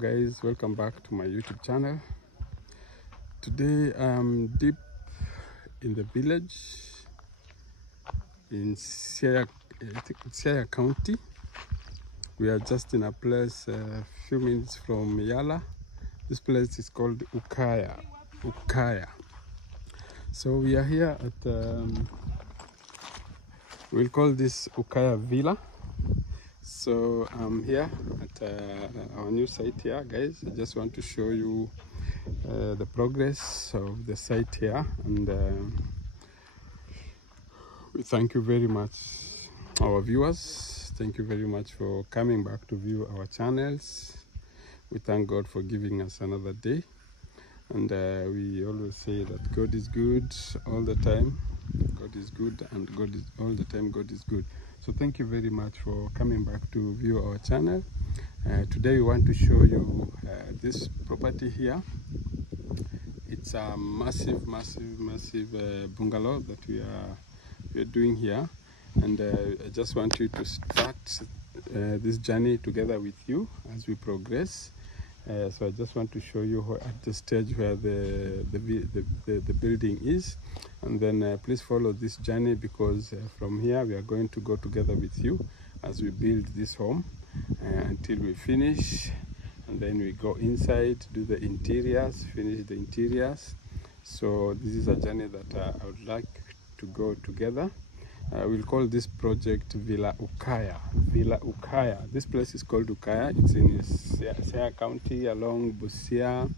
guys, welcome back to my YouTube channel. Today I'm deep in the village in Siaya County. We are just in a place a few minutes from Yala. This place is called Ukaya. So we are here at we'll call this Ukaya Villa. So I'm here at our new site here, guys. I just want to show you the progress of the site here, and we thank you very much, our viewers. Thank you very much for coming back to view our channels. We thank God for giving us another day, and we always say that God is good all the time. God is good, and God is all the time. God is good. So thank you very much for coming back to view our channel. Today we want to show you this property here. It's a massive bungalow that we are doing here, and I just want you to start this journey together with you as we progress. So I just want to show you at the stage where the building is, and then please follow this journey, because from here we are going to go together with you as we build this home until we finish, and then we go inside, do the interiors, finish the interiors. So this is a journey that I would like to go together. We'll call this project Villa Ukaya. Villa Ukaya. This place is called Ukaya. It's in Siaya County along Busia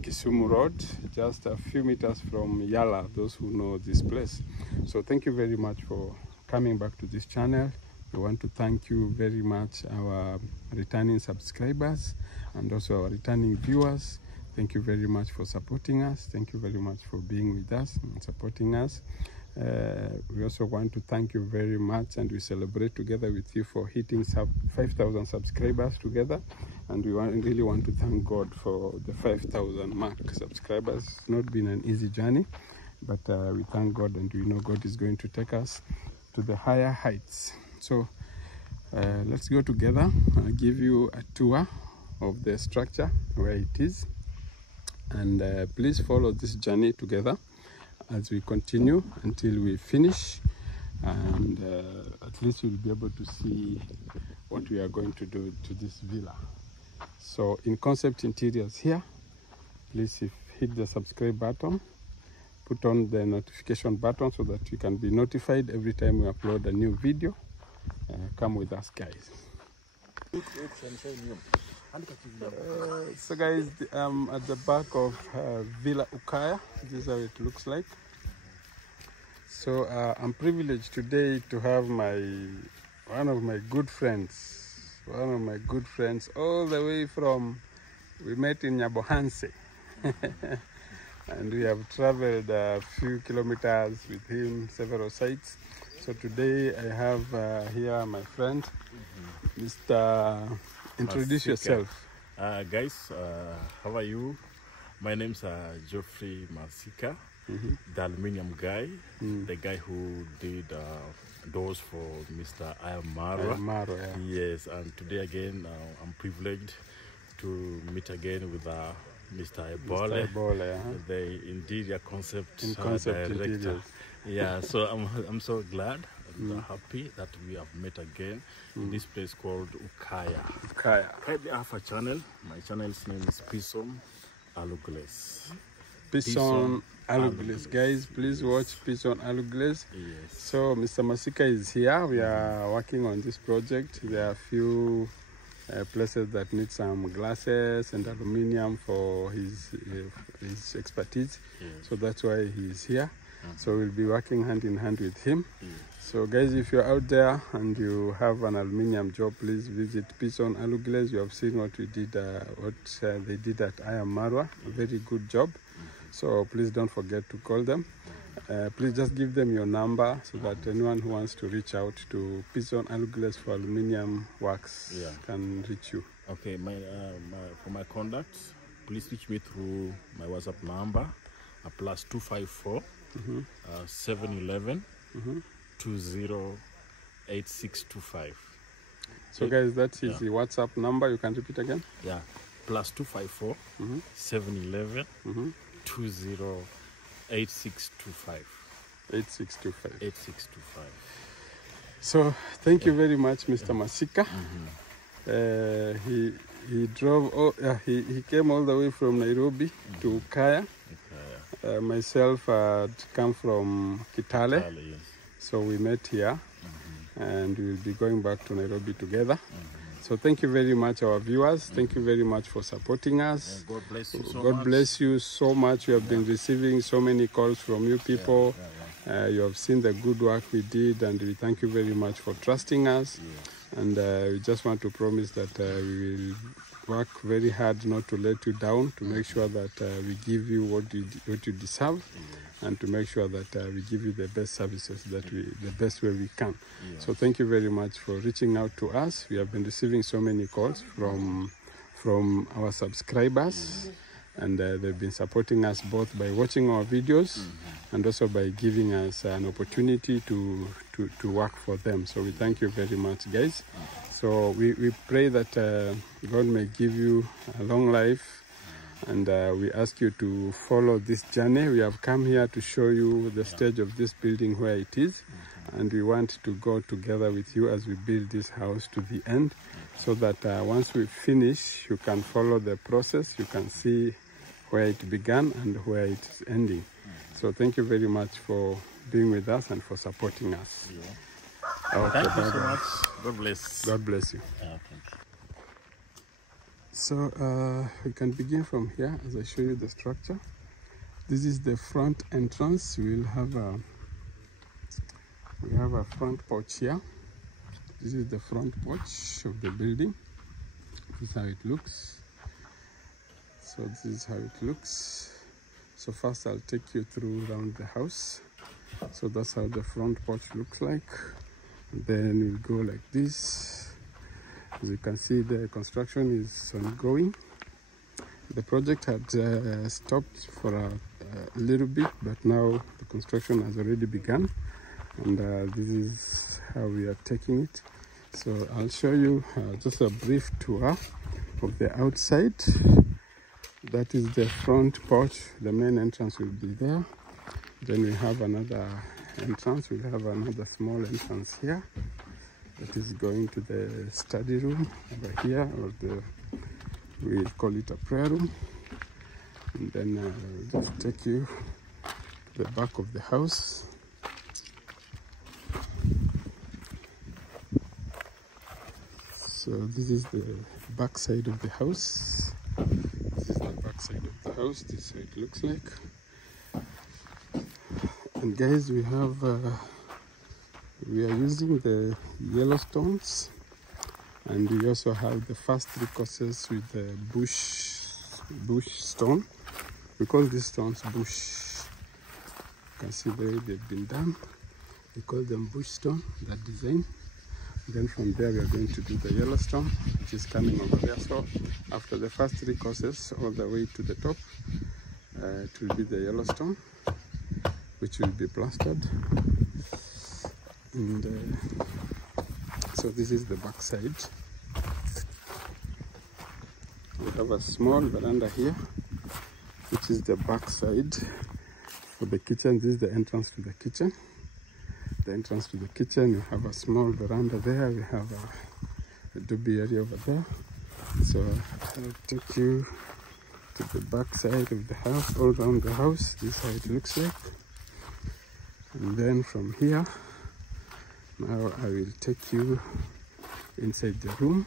Kisumu Road, just a few meters from Yala, those who know this place. So thank you very much for coming back to this channel. We want to thank you very much, our returning subscribers and also our returning viewers. Thank you very much for supporting us. Thank you very much for being with us and supporting us. We also want to thank you very much, and we celebrate together with you for hitting 5,000 subscribers together, and we really want to thank God for the 5,000 mark subscribers. It's not been an easy journey, but we thank God, and we know God is going to take us to the higher heights. So let's go together. I'll give you a tour of the structure, where it is, and please follow this journey together as we continue until we finish, and at least you'll be able to see what we are going to do to this villa. So in concept interiors here, please hit the subscribe button, put on the notification button so that you can be notified every time we upload a new video. Come with us, guys. So guys, at the back of Villa Ukaya. This is how it looks like. So I'm privileged today to have one of my good friends all the way from, we met in Nyabohanse and we have traveled a few kilometers with him, several sites. So today I have here my friend, Mr. Introduce yourself. Guys, how are you? My name's Geoffrey Masika, the aluminium guy, the guy who did doors for Mr. Ayamaro. Yeah. Yes, and today again I'm privileged to meet again with Mr. Ebole, the interior concept director. Yeah, so I'm so glad and happy that we have met again in this place called Ukaya. Kindly have a channel. My channel's name is Pison Alugles. Pison Alugles. Guys, please watch Pison Alugles. Yes. So Mr. Masika is here. We are working on this project. There are a few places that need some glasses and aluminium for his expertise. Yes. So that's why he's here. So we'll be working hand in hand with him. So guys, if you're out there and you have an aluminium job, please visit Pison Alugles. You have seen what we did, they did at Ayamaro, a very good job. So please don't forget to call them. Please just give them your number so that anyone who wants to reach out to Pison Alugles for aluminium works can reach you. Okay, for my contacts, please reach me through my WhatsApp number, +254 711 208625. So guys, that is the WhatsApp number. You can repeat again? Yeah, plus 254 711 208625. 8625. So thank you very much, Mr. Masika. He drove. He came all the way from Nairobi to Kaya. Myself had come from Kitale, Yes. so we met here, and we'll be going back to Nairobi together. So thank you very much, our viewers. Thank you very much for supporting us. God bless you so God much. bless you so much. We have been receiving so many calls from you people. You have seen the good work we did, and we thank you very much for trusting us. And we just want to promise that we will work very hard not to let you down, to make sure that we give you what you deserve, and to make sure that we give you the best services the best way we can. So thank you very much for reaching out to us. We have been receiving so many calls from our subscribers, and they've been supporting us both by watching our videos and also by giving us an opportunity to work for them. So we thank you very much, guys. So we pray that God may give you a long life, and we ask you to follow this journey. We have come here to show you the stage of this building where it is, and we want to go together with you as we build this house to the end, so that once we finish, you can follow the process. You can see where it began and where it's ending. So thank you very much for being with us and for supporting us. Okay, Thank you so much. God bless. God bless you. Thank you. So we can begin from here as I show you the structure. This is the front entrance. We have a front porch here. This is the front porch of the building. This is how it looks. So this is how it looks. So first I'll take you through around the house. So that's how the front porch looks like. And then we'll go like this. As you can see, the construction is ongoing. The project had stopped for a little bit, but now the construction has already begun, and this is how we are taking it. So I'll show you just a brief tour of the outside. That is the front porch. The main entrance will be there. Then we have another entrance. We'll have another small entrance here. That is going to the study room over here, or we call it a prayer room. And then I'll just take you to the back of the house. So this is the back side of the house. This is the back side of the house. This is how it looks like. And guys, we are using the yellow stones, and we also have the first 3 courses with the bush stone. We call these stones bush. You can see the way they've been done. We call them bush stone, that design. Then from there we are going to do the yellow stone, which is coming over there. So after the first 3 courses all the way to the top, it will be the yellow stone, which will be plastered. And so this is the back side. We have a small veranda here, which is the back side for the kitchen. This is the entrance to the kitchen. The entrance to the kitchen, we have a small veranda there. We have a doobie area over there. So I'll take you to the back side of the house, all around the house. This is how it looks like. And then from here, now I will take you inside the room.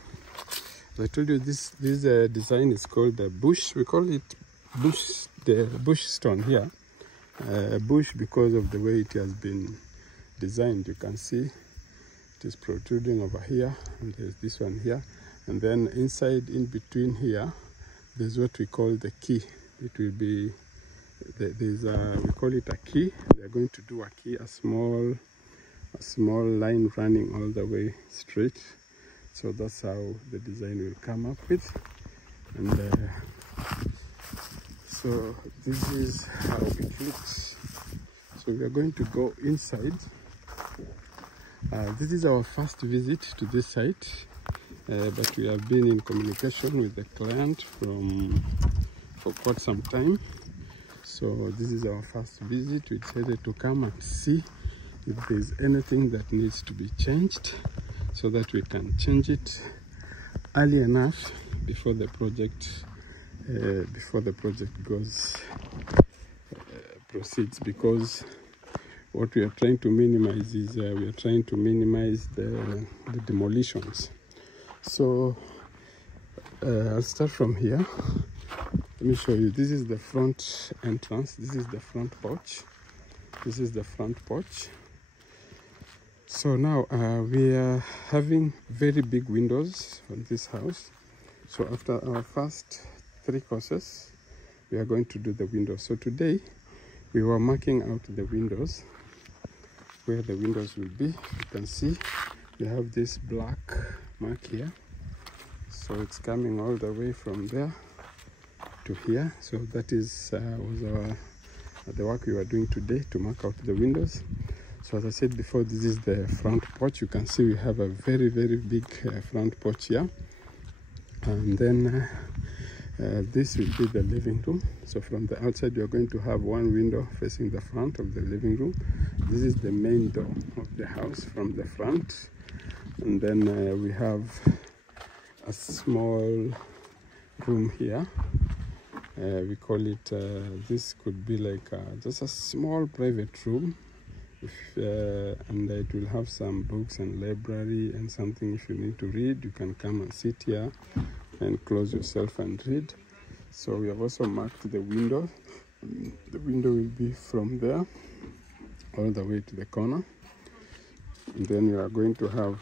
As I told you, this design is called the bush. We call it bush, the bush stone here. Bush because of the way it has been designed. You can see it is protruding over here, and there's this one here. And then inside, in between here, there's what we call the key. It will be, we call it a key. They're going to do a key, a small line running all the way straight. So that's how the design will come up with. And so this is how it looks. So we are going to go inside. This is our first visit to this site. but we have been in communication with the client for quite some time. So this is our first visit. We decided to come and see if there's anything that needs to be changed, so that we can change it early enough before the project proceeds, because what we are trying to minimize is the demolitions. So I'll start from here. Let me show you. This is the front entrance. This is the front porch. This is the front porch. So now we are having very big windows on this house. So after our first 3 courses, we are going to do the windows. So today we were marking out the windows, where the windows will be. You can see we have this black mark here. So it's coming all the way from there to here. So that is was the work we were doing today, to mark out the windows. So as I said before, this is the front porch. You can see we have a very, very big front porch here. And then this will be the living room. So from the outside, you're going to have one window facing the front of the living room. This is the main door of the house from the front. And then we have a small room here. We call it, this could be like just a small private room. And it will have some books and library and something. If you need to read, you can come and sit here and close yourself and read. So we have also marked the window. The window will be from there all the way to the corner. And then we are going to have,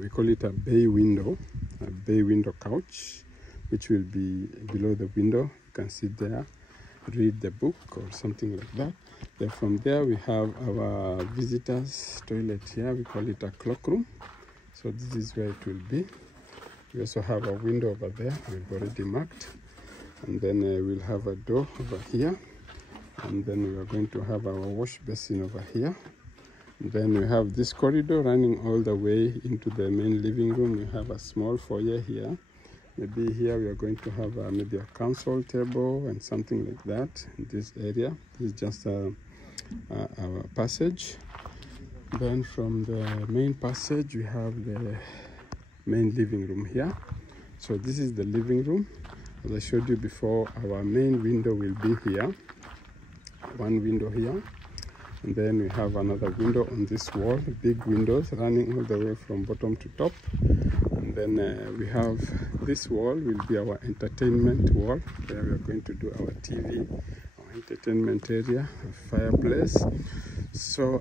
we call it a bay window couch, which will be below the window. You can sit there, read the book or something like that. Then from there we have our visitors toilet here. We call it a cloakroom. So this is where it will be. We also have a window over there, we've already marked. And then we'll have a door over here. And then we are going to have our wash basin over here. And then we have this corridor running all the way into the main living room. We have a small foyer here. Maybe here we are going to have maybe a console table and something like that in this area. This is just our passage. Then from the main passage, we have the main living room here. So this is the living room. As I showed you before, our main window will be here. One window here. And then we have another window on this wall, big windows running all the way from bottom to top. And then we have this wall will be our entertainment wall, where we are going to do our TV, our entertainment area, a fireplace. So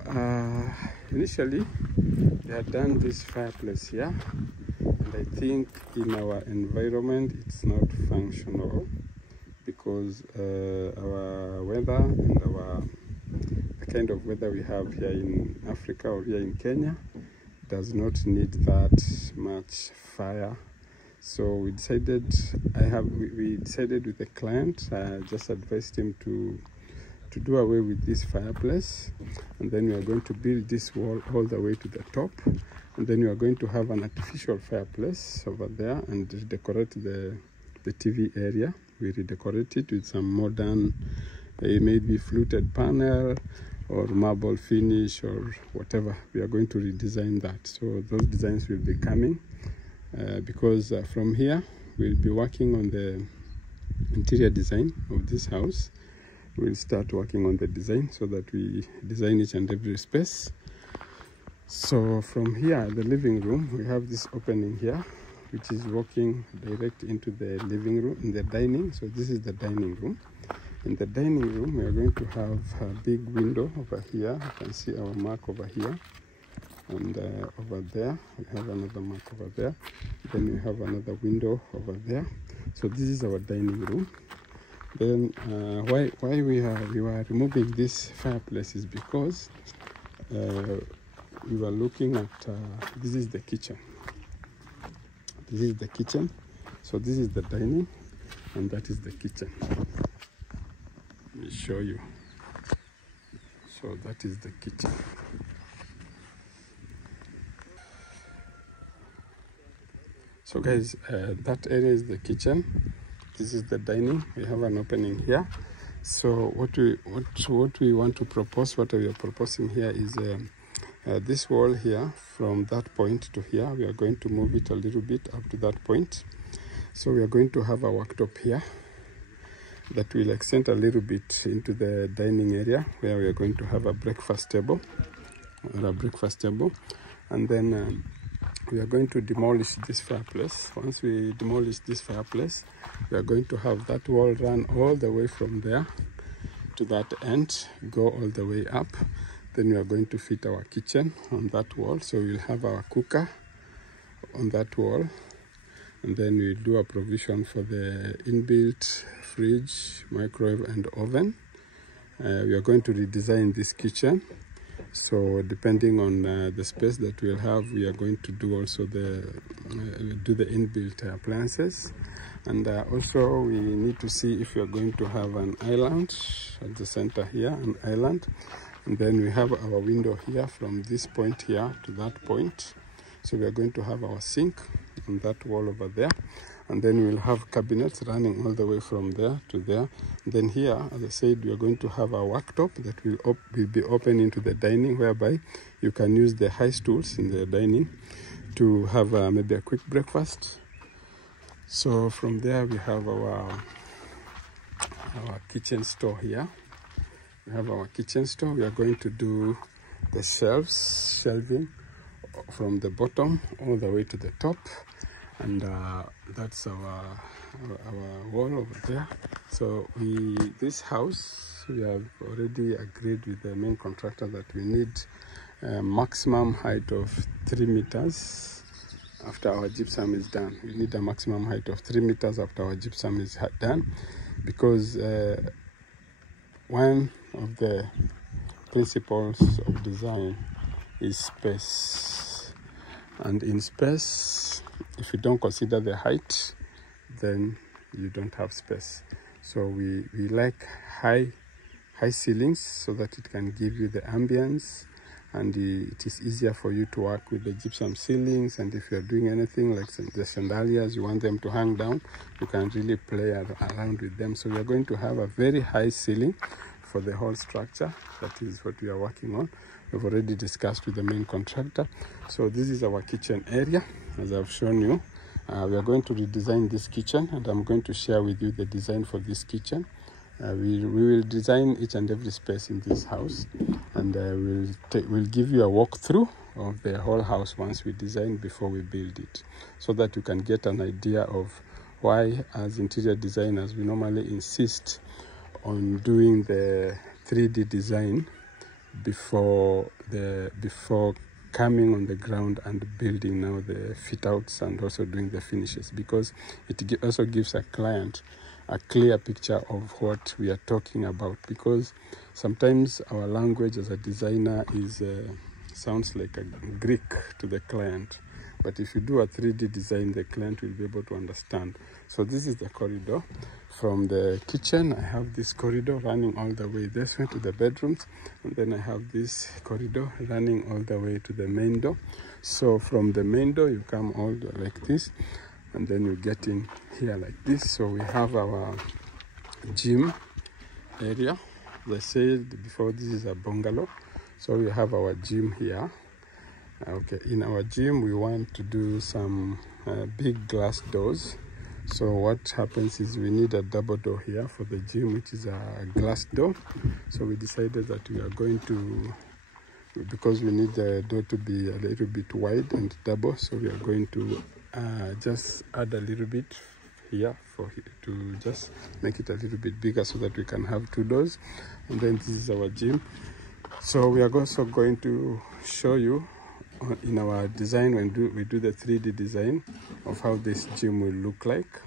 initially they had done this fireplace here, and I think in our environment it's not functional, because our weather and the kind of weather we have here in Africa or here in Kenya does not need that much fire. So we decided, we decided with the client, just advised him to do away with this fireplace, and then we are going to build this wall all the way to the top, and then we are going to have an artificial fireplace over there and decorate the TV area. We redecorate it with some modern, maybe fluted panel or marble finish or whatever. We are going to redesign that. So those designs will be coming because from here we'll be working on the interior design of this house. We'll start working on the design so that we design each and every space. So from here, the living room, we have this opening here, which is walking direct into the living room, in the dining. So this is the dining room. In the dining room, we are going to have a big window over here. You can see our mark over here. And over there, we have another mark over there. Then we have another window over there. So this is our dining room. Then why we were removing this fireplace is because we were looking at, this is the kitchen. This is the kitchen. So this is the dining, and that is the kitchen. Let me show you. So that is the kitchen. So guys, that area is the kitchen. This is the dining. We have an opening here. So what we want to propose, what we are proposing here is this wall here, from that point to here. We are going to move it a little bit up to that point. So we are going to have a worktop here that will extend a little bit into the dining area, where we are going to have a breakfast table, and then we are going to demolish this fireplace. Once we demolish this fireplace, we are going to have that wall run all the way from there to that end, go all the way up. Then we are going to fit our kitchen on that wall. So we'll have our cooker on that wall, and then we'll do a provision for the inbuilt fridge, microwave and oven. We are going to redesign this kitchen. So depending on the space that we'll have, we are going to do also the inbuilt appliances. And also we need to see if we are going to have an island at the center here, an island. And then we have our window here from this point here to that point. So we are going to have our sink on that wall over there. And then we'll have cabinets running all the way from there to there. Then here, as I said, we are going to have a worktop that will be open into the dining, whereby you can use the high stools in the dining to have maybe a quick breakfast. So from there we have our kitchen store here. We have our kitchen store. We are going to do the shelving from the bottom all the way to the top. And that's our wall over there. So this house, we have already agreed with the main contractor that we need a maximum height of 3 meters after our gypsum is done. We need a maximum height of 3 meters after our gypsum is done, because one of the principles of design is space. And in space, if you don't consider the height, then you don't have space. So we like high ceilings, so that it can give you the ambience, and it is easier for you to work with the gypsum ceilings. And if you're doing anything like the chandeliers, you want them to hang down, you can really play around with them. So we are going to have a very high ceiling for the whole structure. That is what we are working on. We've already discussed with the main contractor. So this is our kitchen area, as I've shown you. We are going to redesign this kitchen, and I'm going to share with you the design for this kitchen. We will design each and every space in this house, and we'll give you a walkthrough of the whole house once we design, before we build it, so that you can get an idea of why, as interior designers, we normally insist on doing the 3D design before coming on the ground and building now the fit outs and also doing the finishes, because it also gives a client a clear picture of what we are talking about. Because sometimes our language as a designer sounds like a Greek to the client, but if you do a 3D design, the client will be able to understand. So this is the corridor from the kitchen. I have this corridor running all the way this way to the bedrooms, and then I have this corridor running all the way to the main door. So from the main door, you come all the way like this, and then you get in here like this. So we have our gym area. As I said before, this is a bungalow, so we have our gym here. Okay, in our gym we want to do some big glass doors. So what happens is we need a double door here for the gym, which is a glass door. So we decided that we are going to, because we need the door to be a little bit wide and double, so we are going to just add a little bit here to just make it a little bit bigger, so that we can have 2 doors. And then this is our gym. So we are also going to show you in our design, when we do the 3D design of how this gym will look like.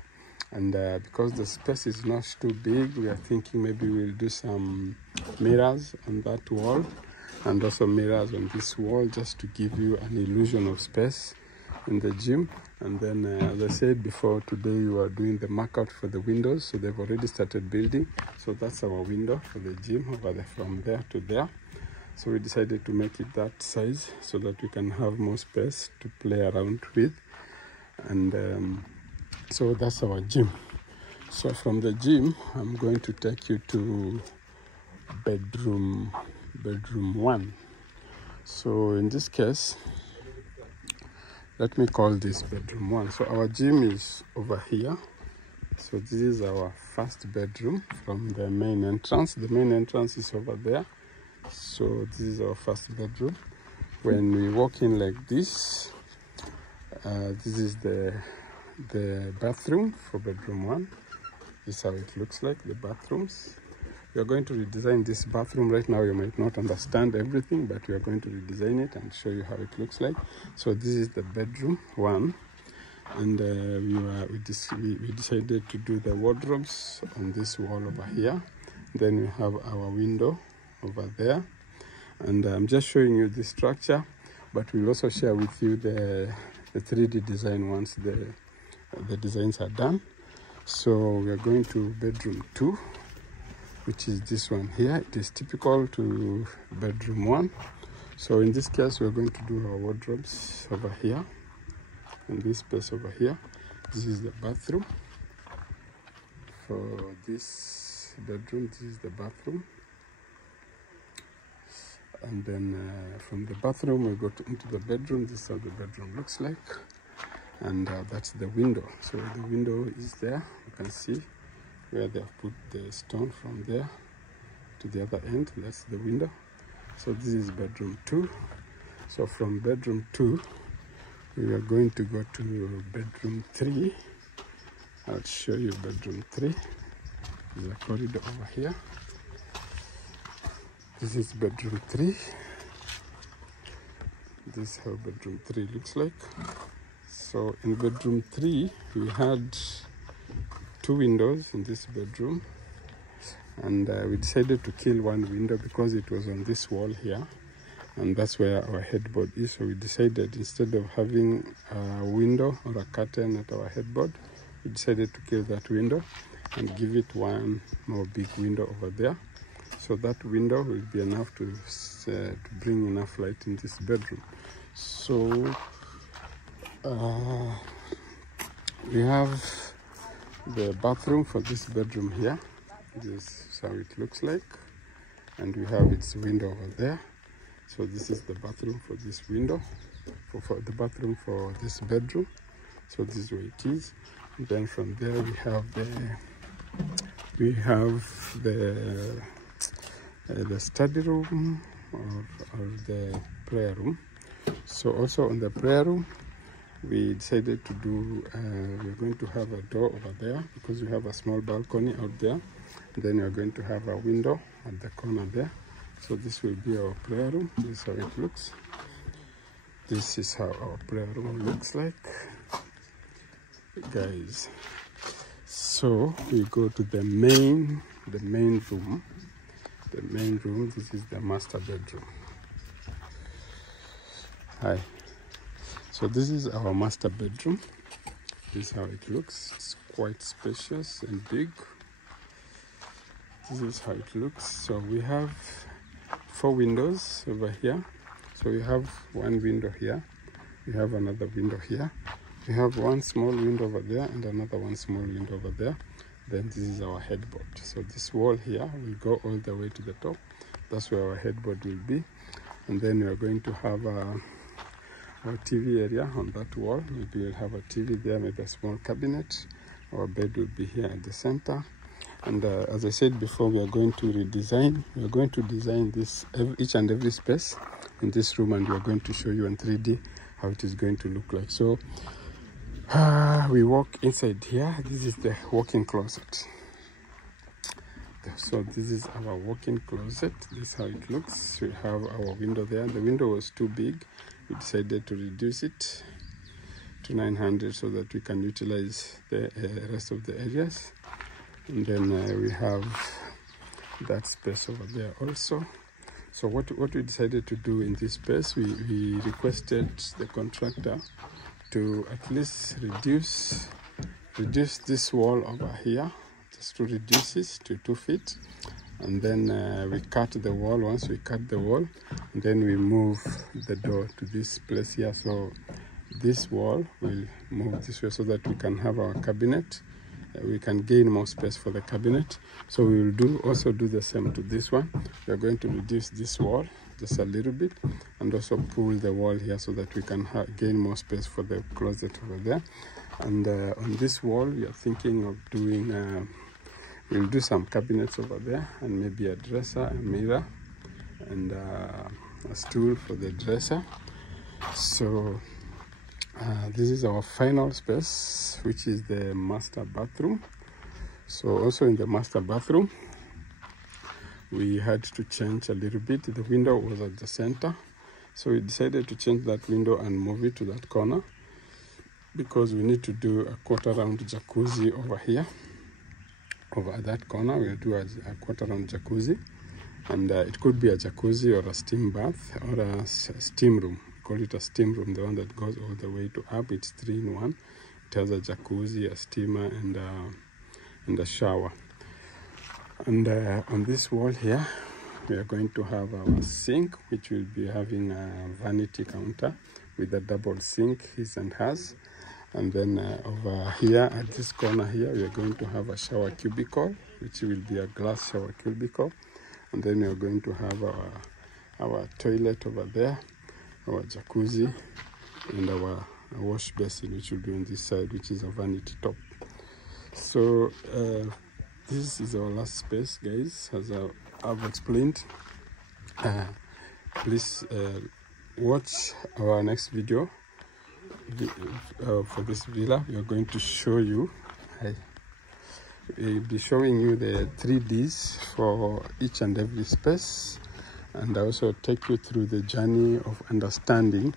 And because the space is not too big, we are thinking maybe we'll do some mirrors on that wall, and also mirrors on this wall, just to give you an illusion of space in the gym. And then as I said before, today we are doing the markout for the windows, so they've already started building. So that's our window for the gym over there, from there to there. So we decided to make it that size, so that we can have more space to play around with. And so that's our gym. So from the gym, I'm going to take you to bedroom 1. So in this case, let me call this bedroom 1. So our gym is over here. So this is our first bedroom from the main entrance. The main entrance is over there. So this is our first bedroom. When we walk in like this, this is the bathroom for bedroom 1. This is how it looks like, the bathrooms. We are going to redesign this bathroom. Right now you might not understand everything, but we are going to redesign it and show you how it looks like. So this is the bedroom 1, and we decided to do the wardrobes on this wall over here. Then we have our window over there, and I'm just showing you the structure, but we'll also share with you the 3D design once the designs are done. So we are going to bedroom 2, which is this one here. It is typical to bedroom 1. So in this case, we're going to do our wardrobes over here, in this space over here. This is the bathroom. For this bedroom, this is the bathroom. And then from the bathroom, we go into the bedroom. This is how the bedroom looks like. And that's the window. So the window is there. You can see where they have put the stone from there to the other end. That's the window. So this is bedroom 2. So from bedroom 2, we are going to go to bedroom 3. I'll show you bedroom 3. There's a corridor over here. This is bedroom 3. This is how bedroom 3 looks like. So in bedroom 3, we had 2 windows in this bedroom, and we decided to kill one window because it was on this wall here, and that's where our headboard is. So we decided, instead of having a window or a curtain at our headboard, we decided to kill that window and give it one more big window over there. So that window will be enough to bring enough light in this bedroom. So we have the bathroom for this bedroom here. This is how it looks like, and we have its window over there. So this is the bathroom for this window, for the bathroom for this bedroom. So this is where it is. And then from there we have the study room or the prayer room. So also on the prayer room, we decided to do, we're going to have a door over there because we have a small balcony out there. And then we're going to have a window at the corner there. So this will be our prayer room. This is how it looks. This is how our prayer room looks like, guys. So we go to the main room. The main room, this is the master bedroom. Hi. So this is our master bedroom. This is how it looks. It's quite spacious and big. This is how it looks. So we have 4 windows over here. So we have one window here. We have another window here. We have one small window over there and another one small window over there. Then this is our headboard. So this wall here will go all the way to the top. That's where our headboard will be. And then we are going to have our TV area on that wall. Maybe we'll have a TV there, maybe a small cabinet. Our bed will be here at the center. And as I said before, we are going to redesign. We are going to design this each and every space in this room, and we are going to show you in 3D how it is going to look like. So we walk inside here. This is the walk-in closet. So this is our walk-in closet. This is how it looks. We have our window there. The window was too big. We decided to reduce it to 900 so that we can utilize the rest of the areas. And then we have that space over there also. So what we decided to do in this space, we requested the contractor to at least reduce this wall over here, just to reduce it to 2 feet. And then we cut the wall. Once we cut the wall, and then we move the door to this place here. So this wall will move this way so that we can have our cabinet. We can gain more space for the cabinet. So we will also do the same to this one. We are going to reduce this wall just a little bit and also pull the wall here so that we can gain more space for the closet over there. And on this wall, we are thinking of doing, we'll do some cabinets over there and maybe a dresser, a mirror, and a stool for the dresser. So this is our final space, which is the master bathroom. So also in the master bathroom, we had to change a little bit. The window was at the center, so we decided to change that window and move it to that corner because we need to do a quarter round jacuzzi over here. Over at that corner, we'll do a quarter round jacuzzi, and it could be a jacuzzi or a steam bath or a steam room. Call it a steam room, the one that goes all the way to up. It's 3-in-1. It has a jacuzzi, a steamer, and a shower. And on this wall here, we are going to have our sink, which will be having a vanity counter with a double sink, his and hers. And then over here at this corner here, we are going to have a shower cubicle, which will be a glass shower cubicle. And then we are going to have our toilet over there, our jacuzzi, and our wash basin, which will be on this side, which is a vanity top. So this is our last space, guys, as I've explained. Please watch our next video for this villa. We are going to show you, we'll be showing you the 3Ds for each and every space, and also take you through the journey of understanding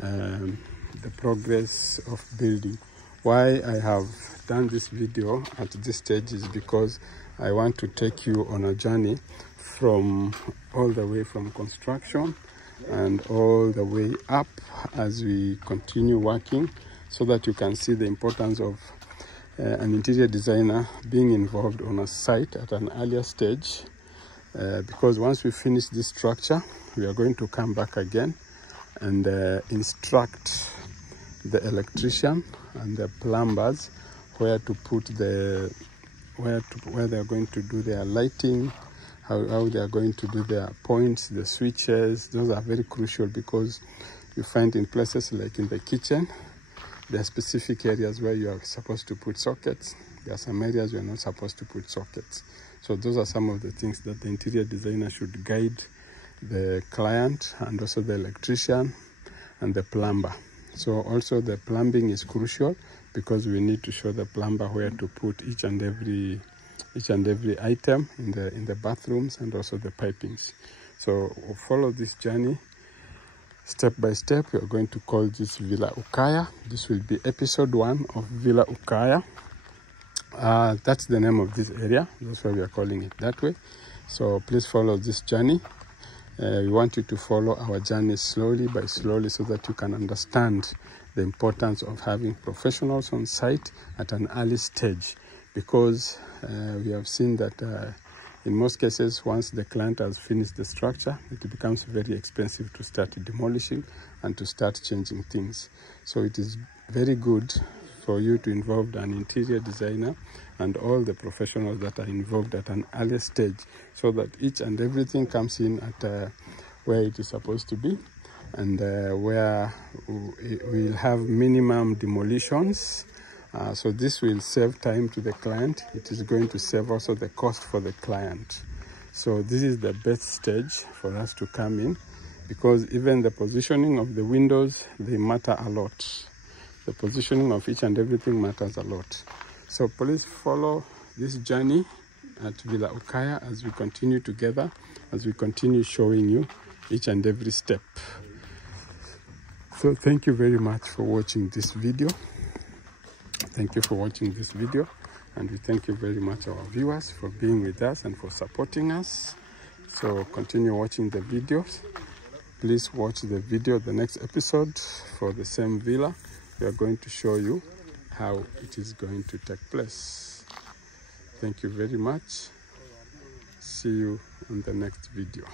the progress of building. Why I have done this video at this stage is because I want to take you on a journey from all the way from construction and all the way up as we continue working, so that you can see the importance of an interior designer being involved on a site at an earlier stage, because once we finish this structure, we are going to come back again and instruct the electrician and the plumbers where to put where they are going to do their lighting, how they are going to do their points, the switches. Those are very crucial, because you find in places like in the kitchen, there are specific areas where you are supposed to put sockets. There are some areas you are not supposed to put sockets. So those are some of the things that the interior designer should guide the client and also the electrician and the plumber. So also the plumbing is crucial, because we need to show the plumber where to put each and every item in the bathrooms and also the pipings. So we'll follow this journey step by step. We are going to call this Villa Ukaya. This will be episode 1 of Villa Ukaya. That's the name of this area. That's why we are calling it that way. So please follow this journey. We want you to follow our journey slowly by slowly, so that you can understand the importance of having professionals on site at an early stage, because we have seen that in most cases, once the client has finished the structure, it becomes very expensive to start demolishing and to start changing things. So it is very good for you to involve an interior designer and all the professionals that are involved at an early stage, so that each and everything comes in at where it is supposed to be, and where we'll have minimum demolitions. So this will save time to the client. It is going to save also the cost for the client. So this is the best stage for us to come in, because even the positioning of the windows, they matter a lot. The positioning of each and everything matters a lot. So please follow this journey at Villa Ukaya as we continue together, as we continue showing you each and every step. So thank you very much for watching this video. Thank you for watching this video, and we thank you very much, our viewers, for being with us and for supporting us. So continue watching the videos. Please watch the video, the next episode for the same villa. We are going to show you how it is going to take place. Thank you very much. See you on the next video.